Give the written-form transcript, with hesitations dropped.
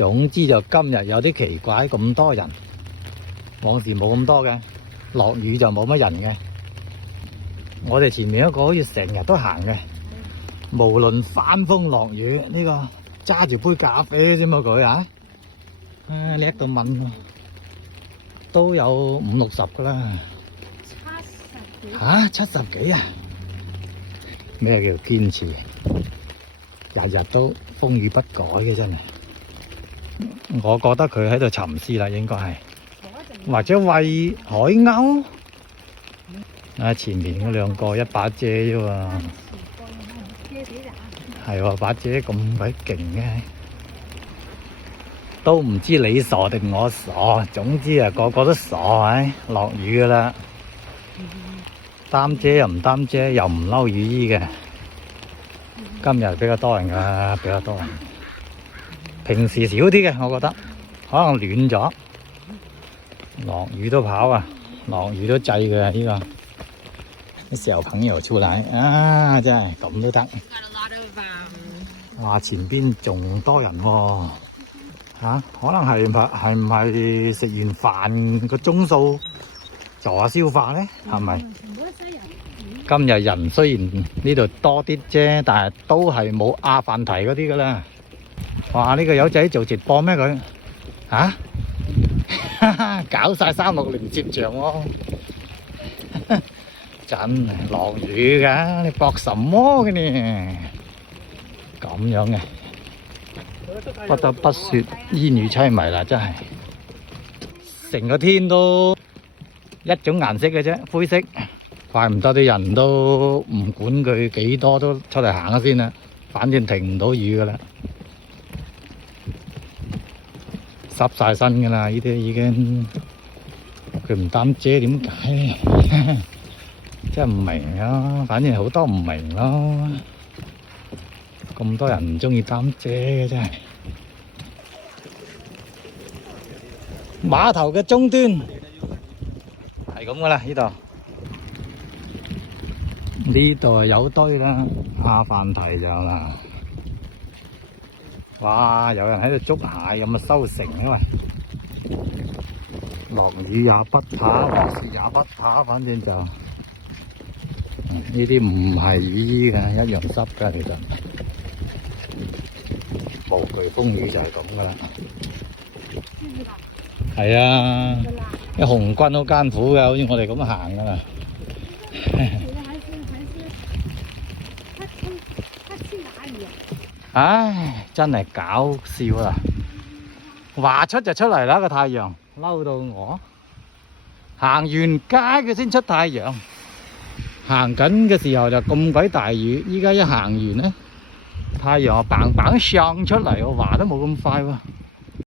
總之就今日有啲奇怪，咁多人，往時冇咁多嘅，落雨就冇乜人嘅。我哋前面一個好似成日都行嘅，無論翻風落雨，呢個揸住杯咖啡啫嘛佢啊，叻到問喎，都有5、60噶啦。70幾啊？咩叫堅持？日日都風雨不改嘅真係。我覺得佢喺度沉思啦，應該係，或者餵海鷗。前面嗰兩個一把遮啫喎，係喎，把遮咁鬼勁嘅，都唔知你傻定我傻。總之啊，個個都傻唉，落雨噶啦，擔遮又唔擔遮，又唔嬲雨衣嘅。今日比較多人噶，比較多人。平時少啲嘅，我覺得可能暖咗，落雨都跑啊，落雨都制嘅呢個。啲小朋友出嚟啊，真係咁都得。哇，前邊仲多人喎，可能係唔係食完飯個鐘數助下消化咧？係咪？今日人雖然呢度多啲啫，但係都係冇阿凡提嗰啲噶啦。哇！呢個友仔做直播咩佢？搞晒360攝像喎！真係落雨㗎，你搏什麼嘅呢？咁樣嘅，不得不說煙雨淒迷啦，真係成個天都一種顏色嘅啫，灰色。怪唔得啲人都唔管佢幾多都出嚟行下先啦，反正停唔到雨噶啦，濕晒身噶啦，呢啲已經佢唔擔遮點解？真係唔明咯，反正好多唔明咯，咁多人唔中意擔遮嘅真係。碼頭嘅終端係咁噶啦，呢度係有堆啦，阿凡提就啦。哇！有人喺度捉蟹，有乜收成啊嘛？落雨也不怕，落雪也不怕，反正就呢啲唔係雨衣嘅，一樣濕噶。其實無懼風雨就係咁噶啦。係啊，啲紅軍好艱苦嘅，好似我哋咁行噶啦。唉，真係搞笑啦！話出就出嚟啦，個太陽嬲到我，行完街佢先出太陽，行緊嘅時候就咁鬼大雨，依家一行完呢，太陽啊棒棒上出嚟，我話都冇咁快喎。